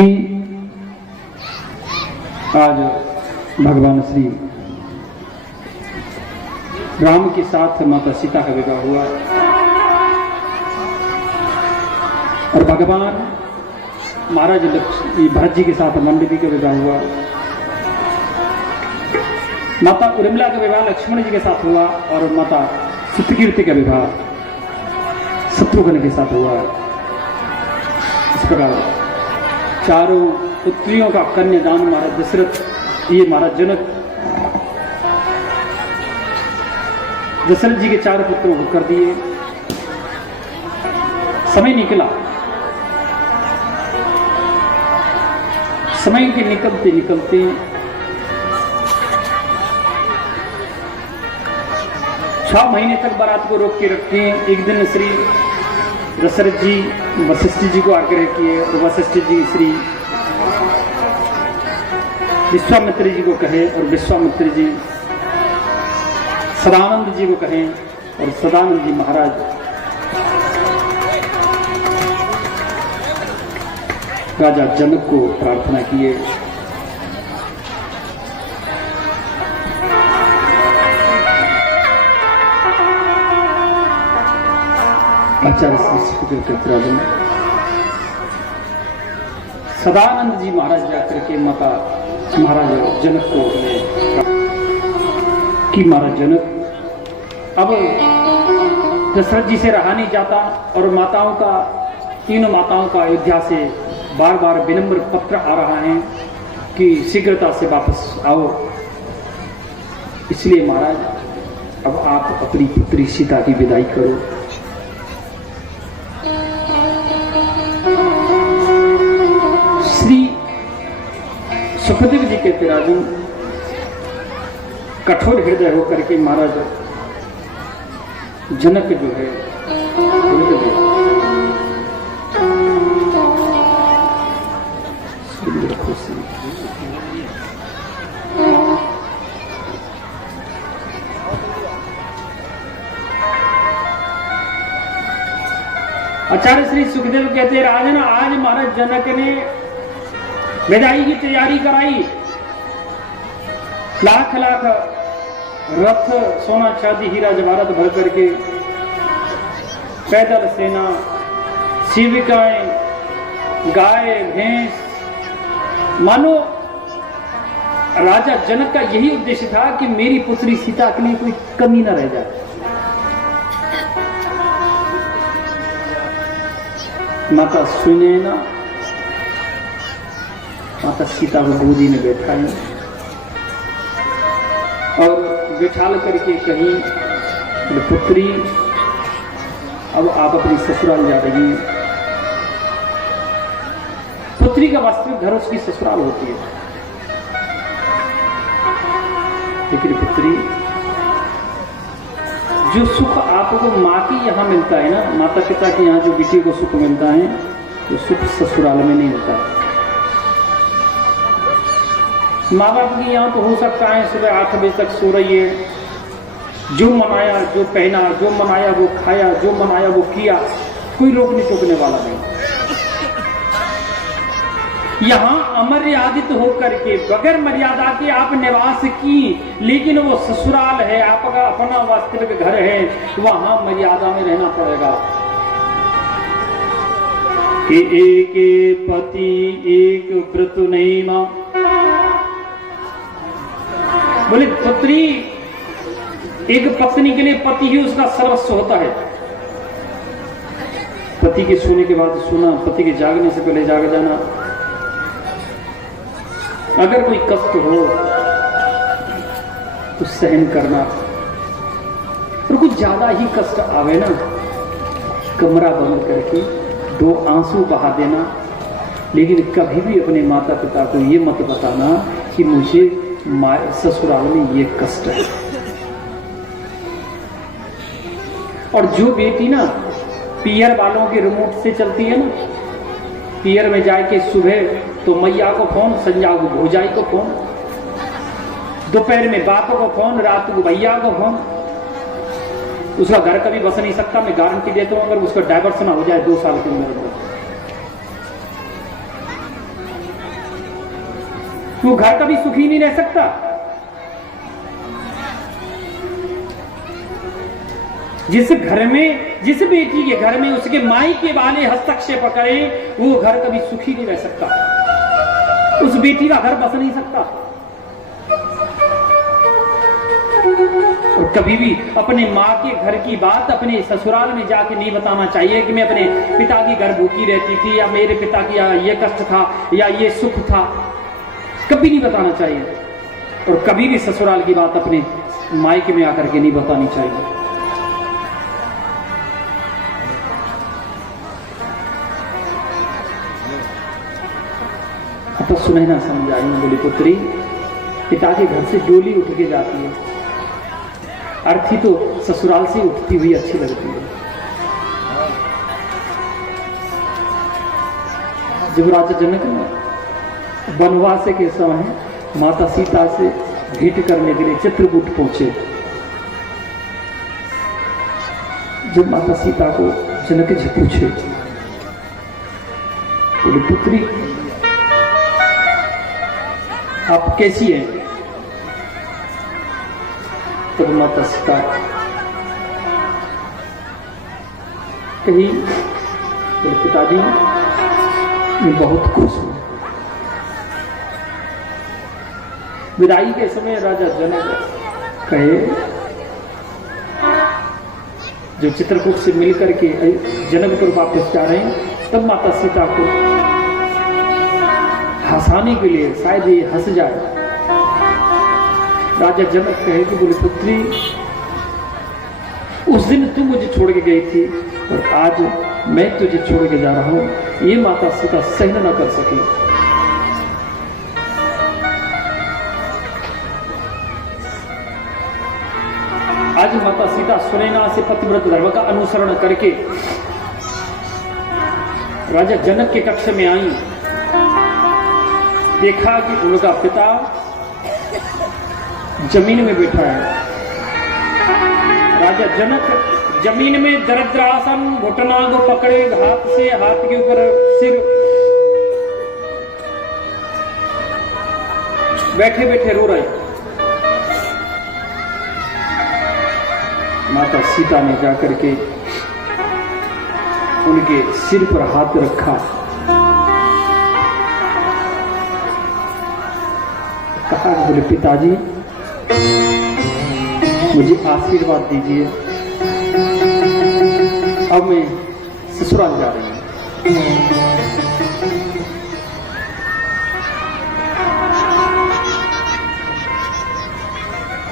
कि आज भगवान श्री राम के साथ माता सीता का विवाह हुआ और भगवान महाराज भरत जी के साथ मंडवी का विवाह हुआ। माता उर्मिला का विवाह लक्ष्मण जी के साथ हुआ और माता सत्यकीर्ति का विवाह शत्रुघ्न के साथ हुआ। इस प्रकार चारों पुत्रियों का कन्यादान महाराज दशरथ, ये महाराज जनक दशरथ जी के चारों पुत्रों को कर दिए। समय निकला, समय के निकलते निकलते 6 महीने तक बारात को रोक के रखे। एक दिन श्री दशरथ जी वशिष्ठ जी को आग्रह किए और वशिष्ठ जी श्री विश्वामित्र जी को कहे और विश्वामित्र जी सदानंद जी को कहें और सदानंद जी महाराज राजा जनक को प्रार्थना किए। आचार्य श्री कृतराज में सदानंद जी महाराज जाकर के माता महाराज जनक को कि महाराज जनक अब दशरथ जी से रहा नहीं जाता और माताओं का, तीनों माताओं का अयोध्या से बार बार विनम्र पत्र आ रहा है कि शीघ्रता से वापस आओ। इसलिए महाराज अब आप अपनी पुत्री सीता की विदाई करो। श्री सुखदेव जी कहते राजन कठोर हृदय होकर के महाराज जनक जो है आचार्य श्री सुखदेव कहते राजन आज महाराज जनक ने विदाई की तैयारी कराई। लाख लाख रथ सोना चांदी हीरा जवाहरात भर करके पैदल सेना, सेविकाएं, गाय भैंस, मानो राजा जनक का यही उद्देश्य था कि मेरी पुत्री सीता के लिए कोई कमी न रह जाए। माता सुनैना माता सीता को गोदी में बैठाई और बैठाल करके कहीं पुत्री अब आप अपनी ससुराल जा रही हैं। पुत्री का वास्तविक घर उसकी ससुराल होती है, लेकिन पुत्री जो सुख आपको माँ की यहाँ मिलता है ना, माता पिता के यहाँ जो बेटी को सुख मिलता है वो सुख ससुराल में नहीं होता। माँ बाप की यहाँ तो हो सकता है सुबह 8 बजे तक सो रही है, जो मनाया जो पहना, जो मनाया वो खाया, जो मनाया वो किया, कोई रोकने टोकने वाला नहीं। यहाँ अमर्यादित होकर के बगैर मर्यादा के आप निवास की, लेकिन वो ससुराल है, आपका अपना वास्तविक घर है, वहां मर्यादा में रहना पड़ेगा। कि एक पति एक व्रत नहीं मां, बोले पुत्री एक पत्नी के लिए पति ही उसका सर्वस्व होता है। पति के सोने के बाद सोना, पति के जागने से पहले जाग जाना। अगर कोई कष्ट हो तो सहन करना, और कुछ ज्यादा ही कष्ट आवे ना, कमरा बंद करके 2 आंसू बहा देना। लेकिन कभी भी अपने माता पिता को ये मत बताना कि मुझे ससुराल में ये कष्ट है। और जो बेटी ना पियर वालों के रिमोट से चलती है ना, पियर में जाके सुबह तो मैया को फोन, संजा को भौजाई को फोन, दोपहर में बाप को फोन, रात को भैया को फोन, उसका घर कभी बस नहीं सकता। मैं गारंटी देता हूं अगर उसका डाइवर्स ना हो जाए 2 साल के अंदर। वो घर कभी सुखी नहीं रह सकता। जिस घर में, जिस बेटी के घर में उसके मायके वाले हस्तक्षेप करें, वो घर कभी सुखी नहीं रह सकता। उस बेटी का घर बस नहीं सकता। और कभी भी अपने माँ के घर की बात अपने ससुराल में जाके नहीं बताना चाहिए कि मैं अपने पिता के घर भूखी रहती थी, या मेरे पिता की ये कष्ट था, या ये सुख था। कभी नहीं बताना चाहिए। और कभी भी ससुराल की बात अपने मायके में आकर के नहीं बतानी चाहिए। तो सुनहना समझाई, बोली पुत्री, पिता के घर से डोली उठ के जाती है, अर्थी तो ससुराल से उठती हुई अच्छी लगती है। जब राजा जनक वनवास के समय माता सीता से भेंट करने के लिए चित्रकूट पहुंचे, जब माता सीता को जनक जी पूछे, बोले पुत्री आप कैसी हैं? तो माता सीता कही, बोले पिताजी मैं बहुत खुश हूं। विदाई के समय राजा जनक कहे, जो चित्रकूट से मिलकर के जनकपुर वापस जा रहे हैं, तब माता सीता को हंसाने के लिए, शायद ये हंस जाए, राजा जनक कहे कि बोले पुत्री उस दिन तू मुझे छोड़ के गई थी और आज मैं तुझे छोड़ के जा रहा हूं, ये माता सीता सहन न कर सकी। आज माता सीता सुनैना से पतिव्रत धर्म का अनुसरण करके राजा जनक के कक्ष में आई। देखा कि उनका पिता जमीन में बैठा है। राजा जनक जमीन में दरिद्रासन, घुटना को पकड़े, हाथ से हाथ के ऊपर सिर, बैठे बैठे रो रहे। माता सीता ने जाकर के उनके सिर पर हाथ रखा, कहा, बोले पिताजी मुझे आशीर्वाद दीजिए, अब मैं ससुराल जा रही हूं।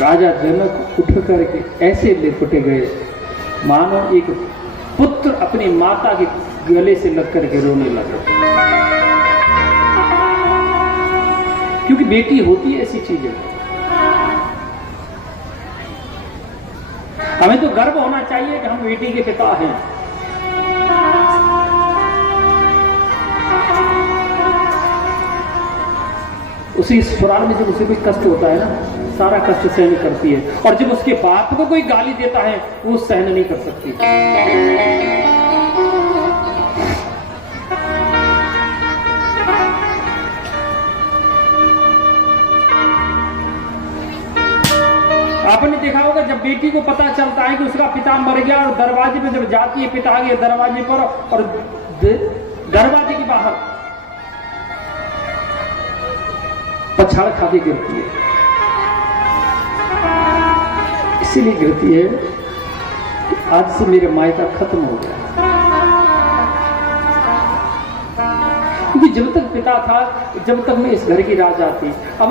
राजा जनक उठ करके ऐसे लिपटे गए मानो एक पुत्र अपनी माता के गले से लग करके रोने लगे, क्योंकि बेटी होती है ऐसी चीज है। हमें तो गर्व होना चाहिए कि हम बेटी के पिता हैं। उसी ससुराल में जब उसे कोई कष्ट होता है ना, सारा कष्ट सहन करती है, और जब उसके बाप को कोई गाली देता है वो सहन नहीं कर सकती। आपने देखा होगा जब बेटी को पता चलता है कि उसका पिता मर गया और दरवाजे पे जब जाती है पिता के दरवाजे पर, और दरवाजे के बाहर पछाड़ खाती गिरती है। इसीलिए गिरती है कि आज से मेरे मायका खत्म हो गया। क्योंकि जब तक पिता था, जब तक मैं इस घर की राजा थी, अब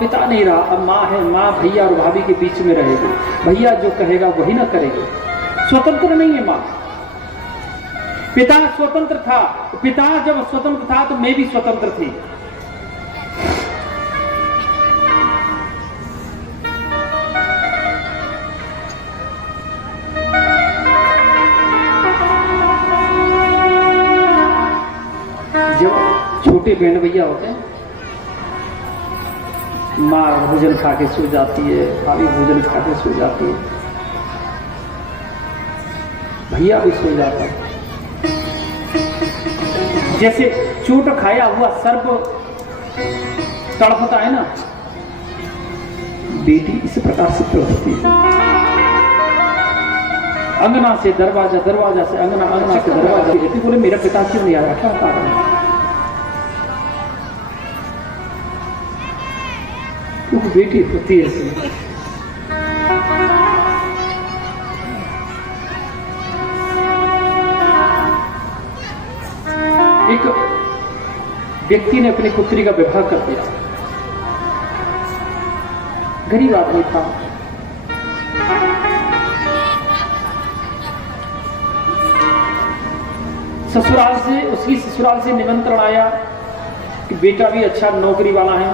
पिता नहीं रहा, अब माँ है। माँ भैया और भाभी के बीच में रहेगी। भैया जो कहेगा वही ना करेगी। स्वतंत्र नहीं है माँ। पिता स्वतंत्र था, पिता जब स्वतंत्र था तो मैं भी स्वतंत्र थी। छोटे बहन भैया होते हैं, माँ भोजन खा के सो जाती है, भाभी भोजन खा के सो जाती है, भैया भी सो जाता है। जैसे चोट खाया हुआ सर्प तड़पता है ना, बेटी इस प्रकार से तड़पती है। अंगना से दरवाजा, दरवाजा से अंगना, अंगना से दरवाजा। बेटी बोले मेरा पिता क्यों नहीं आया, क्या कारण है? वो बेटी होती है ऐसी। एक व्यक्ति ने अपनी पुत्री का विवाह कर दिया, गरीब आदमी था। ससुराल से, उसकी ससुराल से निमंत्रण आया कि बेटा भी अच्छा नौकरी वाला है,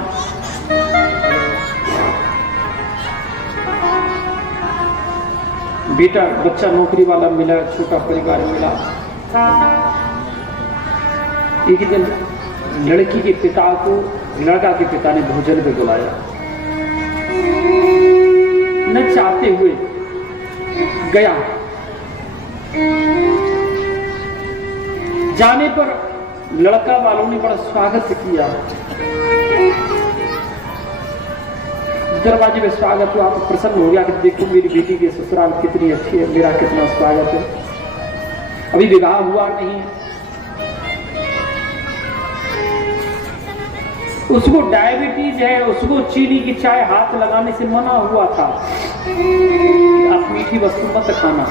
बेटा बच्चा नौकरी वाला मिला, छोटा परिवार मिला। एक दिन लड़की के पिता को, लड़का के पिता ने भोजन पे बुलाया, न चाहते हुए गया। जाने पर लड़का वालों ने बड़ा स्वागत किया, दरवाजे में स्वागत हुआ तो प्रसन्न हो गया कि देखो मेरी बेटी के ससुराल कितनी अच्छी है, मेरा कितना स्वागत है। अभी विवाह हुआ नहीं है, उसको डायबिटीज है, उसको चीनी की चाय हाथ लगाने से मना हुआ था, आप मीठी वस्तु मत खाना।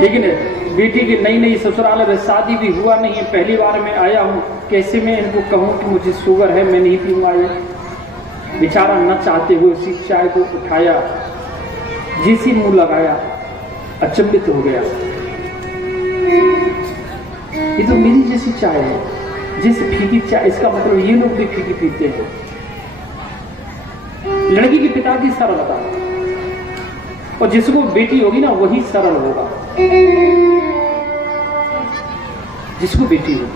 लेकिन बेटी की नई नई ससुराल में शादी भी हुआ नहीं है, पहली बार मैं आया हूँ, कैसे मैं इनको कहूँ कि मुझे शुगर है, मैं नहीं पीऊंगा ये। बेचारा न चाहते हुए उसी चाय को उठाया, जैसी मुंह लगाया अचंभित हो गया, ये तो मेरी जैसी चाय है, जैसे फीकी चाय, इसका मतलब ये लोग भी फीकी पीते हैं। लड़की के पिता की सरलता, और जिसको बेटी होगी ना वही सरल होगा, जिसको बेटी हो।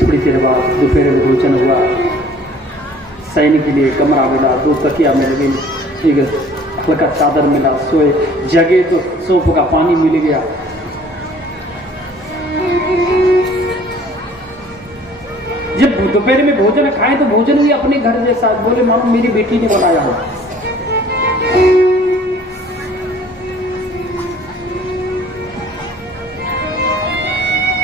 थोड़ी देर बाद दोपहर में भोजन हुआ, सैनिक के लिए कमरा मिला, 2 तकिया मिल गई, एक हल्का चादर मिला, सोए। जगे तो सौंफ का पानी मिल गया। जब दोपहर में भोजन खाए तो भोजन भी अपने घर जैसा, बोले मानो मेरी बेटी ने बनाया हो।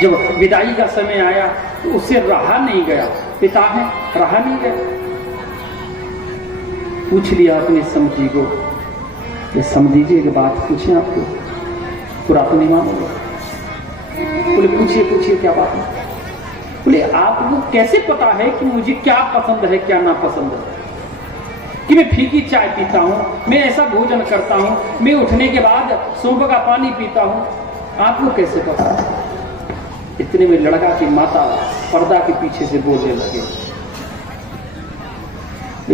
जब विदाई का समय आया तो उससे रहा नहीं गया, पिता है रहा नहीं गया। पूछ लिया अपने समझी को, ये समझी जी एक बात पूछे आपको, पूरा तो नहीं मानोगे? बोले पूछिए पूछिए क्या बात है? बोले आपको कैसे पता है कि मुझे क्या पसंद है क्या ना पसंद है, कि मैं फीकी चाय पीता हूँ, मैं ऐसा भोजन करता हूँ, मैं उठने के बाद सौंफ का पानी पीता हूँ, आपको कैसे पता है? इतने में लड़का की माता पर्दा के पीछे से बोलने लगे,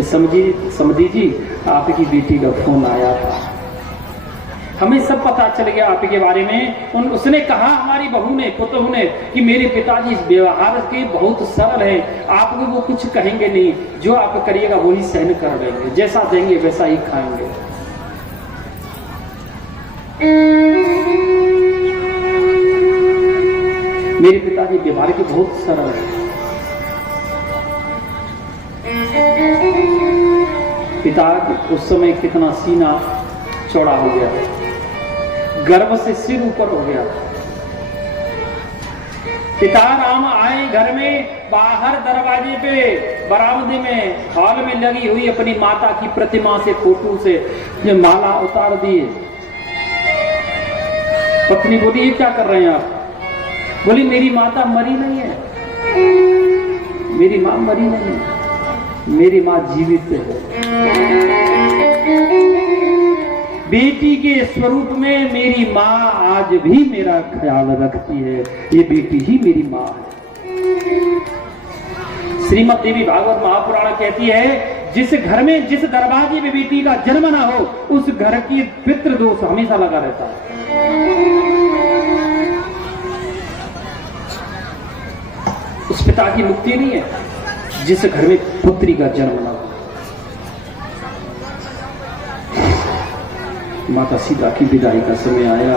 समझी जी आपकी बेटी का फोन आया था, हमें सब पता चल गया आपके बारे में। उसने कहा हमारी बहू ने, पुतहू ने, कि मेरे पिताजी व्यवहार के बहुत सरल हैं, आपको वो कुछ कहेंगे नहीं, जो आप करिएगा वही सहन कर लेंगे, जैसा देंगे वैसा ही खाएंगे। मेरे पिताजी व्यवहार के बहुत सरल है। पिता उस समय कितना सीना चौड़ा हो गया, गर्व से सिर ऊपर हो गया। पिता राम आए घर में, बाहर दरवाजे पे बरामदे में हॉल में लगी हुई अपनी माता की प्रतिमा से, फोटो से ये माला उतार दिए। पत्नी बोली ये क्या कर रहे हैं आप? बोली मेरी माता मरी नहीं है, मेरी मां मरी नहीं है, मेरी मां जीवित है। बेटी के स्वरूप में मेरी मां आज भी मेरा ख्याल रखती है, ये बेटी ही मेरी मां है। श्रीमद् देवी भागवत महापुराण कहती है, जिस घर में जिस दरवाजे में बेटी का जन्म ना हो, उस घर की पितृ दोष हमेशा लगा रहता है। उस पिता की मुक्ति नहीं है जिस घर में पुत्री का जन्म ना हो। माता सीता की विदाई का समय आया,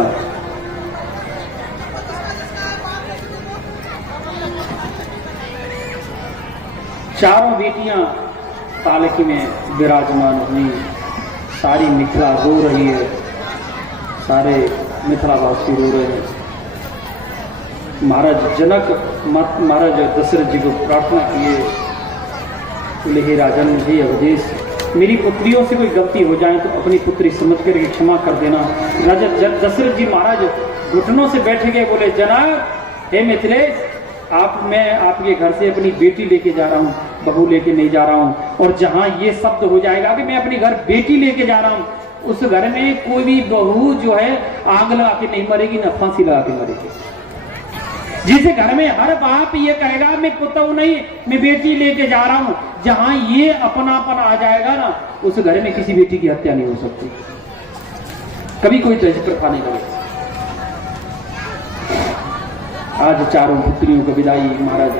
चारों बेटियां पालकी में विराजमान हुई। सारी मिथिला रो रही है, सारे मिथिलावासी रो रहे हैं। महाराज जनक महाराज दशरथ जी को प्रार्थना किए, बोले हे राजन, हे अवधेश, मेरी पुत्रियों से कोई गलती हो जाए तो अपनी पुत्री समझ कर क्षमा कर देना। राजा दशरथ जी महाराज घुटनों से बैठ गए, बोले जनक, हे मिथिलेश, मैं आपके घर से अपनी बेटी लेके जा रहा हूँ, बहू लेके नहीं जा रहा हूँ। और जहाँ ये शब्द हो जाएगा कि मैं अपने घर बेटी लेके जा रहा हूँ, उस घर में कोई भी बहू जो है आग लगा के नहीं मरेगी, न फांसी लगा के मरेगी। जिस घर में हर बाप ये कहेगा मैं पुत्र नहीं, मैं बेटी लेके जा रहा हूँ, जहाँ ये अपनापन आ जाएगा ना, उस घर में किसी बेटी की हत्या नहीं हो सकती, कभी कोई दहेज प्रथा नहीं लगेगी। आज चारों पुत्रियों को विदाई महाराज